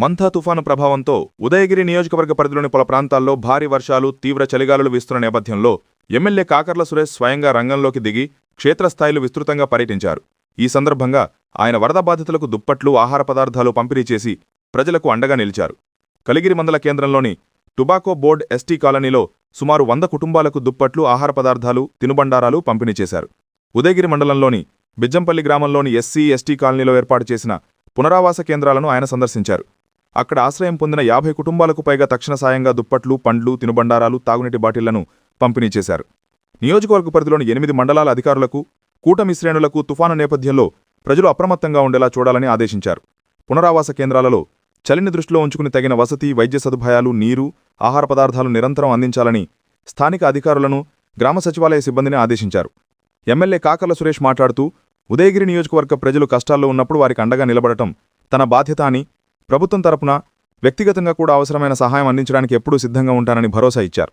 మంథా తుఫాను ప్రభావంతో ఉదయగిరి నియోజకవర్గ పరిధిలోని పలు ప్రాంతాల్లో భారీ వర్షాలు తీవ్ర చలిగాలులు వీస్తున్న నేపథ్యంలో ఎమ్మెల్యే కాకర్ల సురేష్ స్వయంగా రంగంలోకి దిగి క్షేత్రస్థాయిలో విస్తృతంగా పర్యటించారు. ఈ సందర్భంగా ఆయన వరద బాధితులకు దుప్పట్లు ఆహార పదార్థాలు పంపిణీ చేసి ప్రజలకు అండగా నిలిచారు. కలిగిరి మండల కేంద్రంలోని టుబాకో బోర్డ్ ఎస్టీ కాలనీలో సుమారు వంద కుటుంబాలకు దుప్పట్లు ఆహార పదార్థాలు తినుబండారాలు పంపిణీ చేశారు. ఉదయగిరి మండలంలోని బిజ్జంపల్లి గ్రామంలోని ఎస్సీ ఎస్టీ కాలనీలో ఏర్పాటు చేసిన పునరావాస కేంద్రాలను ఆయన సందర్శించారు. అక్కడ ఆశ్రయం పొందిన యాభై కుటుంబాలకు పైగా తక్షణ సాయంగా దుప్పట్లు పండ్లు తినుబండారాలు తాగునీటి బాటిళ్ళను పంపిణీ చేశారు. నియోజకవర్గ పరిధిలోని ఎనిమిది మండలాల అధికారులకు కూటమి శ్రేణులకు తుఫాను నేపథ్యంలో ప్రజలు అప్రమత్తంగా ఉండేలా చూడాలని ఆదేశించారు. పునరావాస కేంద్రాలలో చలిని దృష్టిలో ఉంచుకుని తగిన వసతి వైద్య సదుపాయాలు నీరు ఆహార పదార్థాలు నిరంతరం అందించాలని స్థానిక అధికారులను గ్రామ సచివాలయ సిబ్బందిని ఆదేశించారు. ఎమ్మెల్యే కాకర్ల సురేష్ మాట్లాడుతూ ఉదయగిరి నియోజకవర్గ ప్రజలు కష్టాల్లో ఉన్నప్పుడు వారికి అండగా నిలబడటం తన బాధ్యత అని ప్రభుత్వం తరపున వ్యక్తిగతంగా కూడా అవసరమైన సహాయం అందించడానికి ఎప్పుడూ సిద్ధంగా ఉంటానని భరోసా ఇచ్చారు.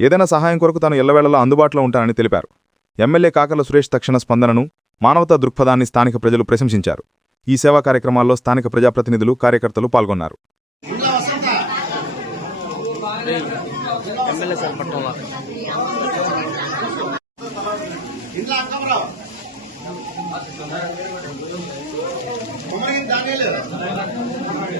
ఏదైనా సహాయం కొరకు తాను ఎల్లవేళలా అందుబాటులో ఉంటానని తెలిపారు. ఎమ్మెల్యే కాకల సురేష్ తక్షణ స్పందనను మానవతా దృక్పథాన్ని స్థానిక ప్రజలు ప్రశంసించారు. ఈ సేవా కార్యక్రమాల్లో స్థానిక ప్రజాప్రతినిధులు కార్యకర్తలు పాల్గొన్నారు. ఇంట్లో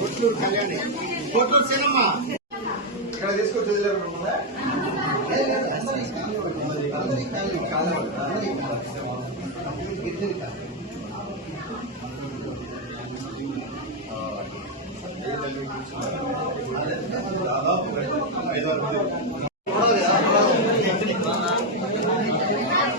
కొట్టూరు కళ్యాణి కొట్టూరు సినిమ ఇక్కడ తీసుకొచ్చి